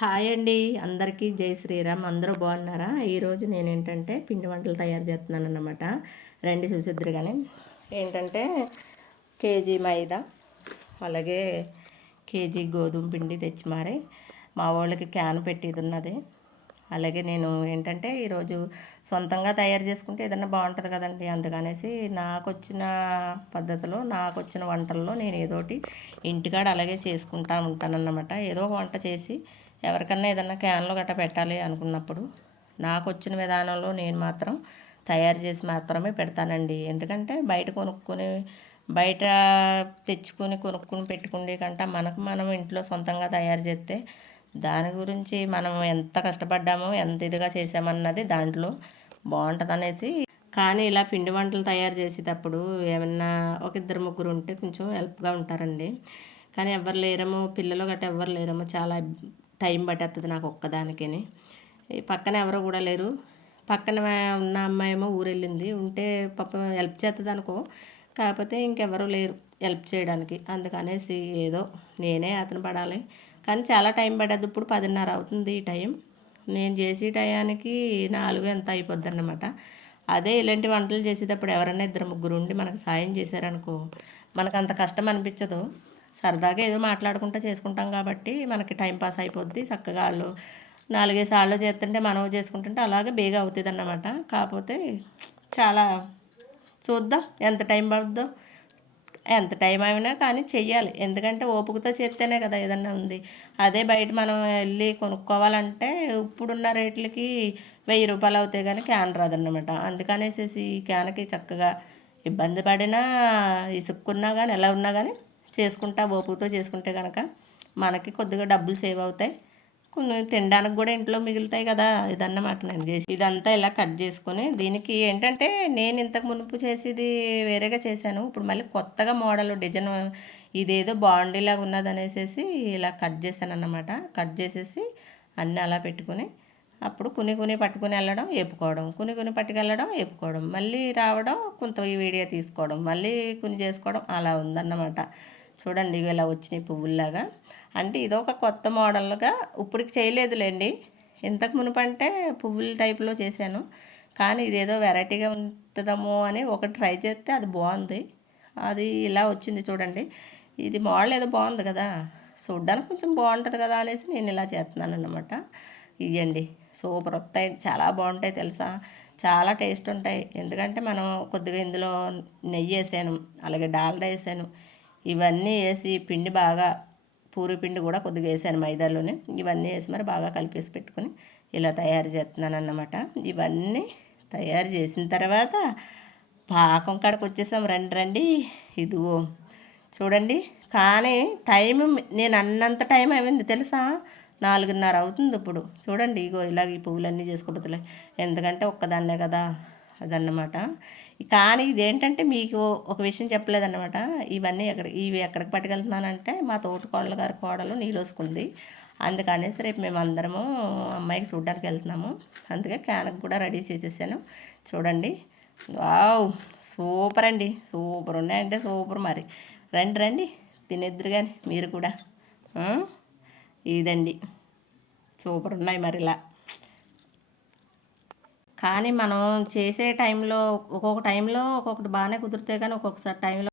Hi అండి, అందరికీ జై శ్రీరామ్. అందరూ బాగున్నారా? ఈరోజు నేనేంటంటే పిండి వంటలు తయారు చేస్తున్నాను అన్నమాట. రండి చూసిద్దరు. కానీ ఏంటంటే కేజీ మైదా, అలాగే కేజీ గోధుమ పిండి తెచ్చి మారి మా వాళ్ళకి క్యాన్ పెట్టేది ఉన్నది. అలాగే నేను ఏంటంటే ఈరోజు సొంతంగా తయారు చేసుకుంటే ఏదన్నా బాగుంటుంది కదండి. అందుకనేసి నాకు వచ్చిన పద్ధతిలో, నాకు వచ్చిన వంటల్లో నేను ఏదోటి ఇంటికాడ అలాగే చేసుకుంటా ఉంటానన్నమాట. ఏదో ఒక వంట చేసి ఎవరికన్నా ఏదన్నా క్యాన్లో గట్రా పెట్టాలి అనుకున్నప్పుడు నాకు వచ్చిన విధానంలో నేను మాత్రం తయారు చేసి మాత్రమే పెడతానండి. ఎందుకంటే బయట తెచ్చుకొని కొనుక్కుని పెట్టుకునే కంటే మనకు మనం ఇంట్లో సొంతంగా తయారు చేస్తే దాని గురించి మనం ఎంత కష్టపడ్డామో, ఎంత ఇదిగా చేసామన్నది దాంట్లో బాగుంటుంది అనేసి. కానీ ఇలా పిండి వంటలు తయారు చేసేటప్పుడు ఏమన్నా ఒక ఇద్దరు ముగ్గురు ఉంటే కొంచెం హెల్ప్గా ఉంటారండి. కానీ ఎవరు లేరేమో, పిల్లలు గట్రా ఎవరు లేరేమో, చాలా టైం పట్టేస్తుంది నాకు ఒక్కదానికిని. ఈ పక్కన ఎవరో కూడా లేరు. పక్కన ఉన్న అమ్మాయి ఏమో ఊరెళ్ళింది. ఉంటే పాపం హెల్ప్ చేస్తుంది అనుకో, కాకపోతే ఇంకెవరూ లేరు హెల్ప్ చేయడానికి. అందుకనేసి ఏదో నేనే అతను పడాలి. కానీ చాలా టైం పడద్దు. ఇప్పుడు 10:30 అవుతుంది ఈ టైం. నేను చేసే టయానికి 4 ఎంత అయిపోద్ది అన్నమాట. అదే ఇలాంటి వంటలు చేసేటప్పుడు ఎవరైనా ఇద్దరు ముగ్గురు ఉండి మనకు సాయం చేశారనుకో, మనకు అంత కష్టం అనిపించదు. సరదాగా ఏదో మాట్లాడుకుంటూ చేసుకుంటాం కాబట్టి మనకి టైం పాస్ అయిపోద్ది. చక్కగా వాళ్ళు 4 సార్లు చేస్తుంటే మనం చేసుకుంటుంటే అలాగే బేగా అవుతుంది అన్నమాట. కాకపోతే చాలా చూద్దాం ఎంత టైం పడుద్దో. ఎంత టైం అయినా కానీ చెయ్యాలి. ఎందుకంటే ఓపికతో చేస్తేనే కదా ఏదన్నా ఉంది. అదే బయట మనం వెళ్ళి కొనుక్కోవాలంటే ఇప్పుడున్న రేట్లకి 1000 రూపాయలు అవుతాయి కానీ క్యాన్ రాదన్నమాట. అందుకనేసి ఈ క్యాన్కి చక్కగా ఇబ్బంది పడినా, ఇసుక్కున్నా కానీ, ఎలా ఉన్నా కానీ చేసుకుంటా ఓపికతో చేసుకుంటే కనుక మనకి కొద్దిగా డబ్బులు సేవ్ అవుతాయి. కొన్ని తినడానికి కూడా ఇంట్లో మిగులుతాయి కదా. ఇదన్నమాట నేను చేసి. ఇదంతా ఇలా కట్ చేసుకొని దీనికి ఏంటంటే నేను ఇంతకు మునుపు చేసేది వేరేగా చేశాను. ఇప్పుడు మళ్ళీ కొత్తగా మోడల్ డిజైన్ ఇదేదో బాండీలాగా ఉన్నది అనేసి ఇలా కట్ చేశాను అన్నమాట. కట్ చేసేసి అన్నీ అలా పెట్టుకుని అప్పుడు కుని పట్టుకుని వెళ్ళడం, వేపుకోవడం, కుని పట్టుకెళ్ళడం, వేపుకోవడం, మళ్ళీ రావడం, కొంత ఈ వీడియో తీసుకోవడం, మళ్ళీ కుని చేసుకోవడం, అలా ఉందన్నమాట. చూడండి ఇలా వచ్చినాయి పువ్వుల్లాగా. అంటే ఇదొక కొత్త మోడల్గా ఇప్పటికి చేయలేదులేండి. ఇంతకు మునుపు అంటే పువ్వుల టైప్లో చేశాను. కానీ ఇదేదో వెరైటీగా ఉంటుందేమో అని ఒకటి ట్రై చేస్తే అది బాగుంది. అది ఇలా వచ్చింది చూడండి. ఇది మోడల్ ఏదో బాగుంది కదా, చూడ్డానికి కొంచెం బాగుంటుంది కదా అనేసి నేను ఇలా చేస్తున్నాను అన్నమాట. ఇవ్వండి సూపర్ వస్తాయి, చాలా బాగుంటాయి తెలుసా, చాలా టేస్ట్ ఉంటాయి. ఎందుకంటే మనం కొద్దిగా ఇందులో నెయ్యి వేసాను, అలాగే డాల్డా వేసాను. ఇవన్నీ వేసి పిండి బాగా, పూరి పిండి కూడా కొద్దిగా వేసాను మైదాలోనే. ఇవన్నీ వేసి మరి బాగా కలిపేసి పెట్టుకొని ఇలా తయారు చేస్తున్నాను అన్నమాట. ఇవన్నీ తయారు చేసిన తర్వాత పాకం కాడకు వచ్చేసాం. రండి ఇదిగో చూడండి. కానీ టైం నేను అన్నంత టైం అయింది తెలుసా, 4:30 అవుతుంది ఇప్పుడు. చూడండి ఇగో ఇలాగ ఈ పువ్వులన్నీ చేసుకోబోతులే, ఎందుకంటే ఒక్కదాన్నే కదా అదన్నమాట. కానీ ఇదేంటంటే మీకు ఒక విషయం చెప్పలేదన్నమాట. ఇవి ఎక్కడికి పట్టుకెళ్తున్నానంటే మా తోటకోడలు గారి కోడలు నీళ్ళోసుకుంది. అందుకనేసి రేపు మేము అందరము అమ్మాయికి చూడడానికి వెళ్తున్నాము. అందుకే క్యాన్కి కూడా రెడీ చేసేసాను. చూడండి, వావ్ సూపర్ అండి, సూపర్ ఉన్నాయంటే సూపర్. మరి రండి తినేద్దరు కానీ మీరు కూడా. ఇదండి సూపర్ ఉన్నాయి మరి ఇలా. కానీ మనం చేసే టైంలో ఒక్కొక్క టైంలో ఒక్కొక్కటి బాగానే కుదిరితే కానీ ఒక్కొక్కసారి టైంలో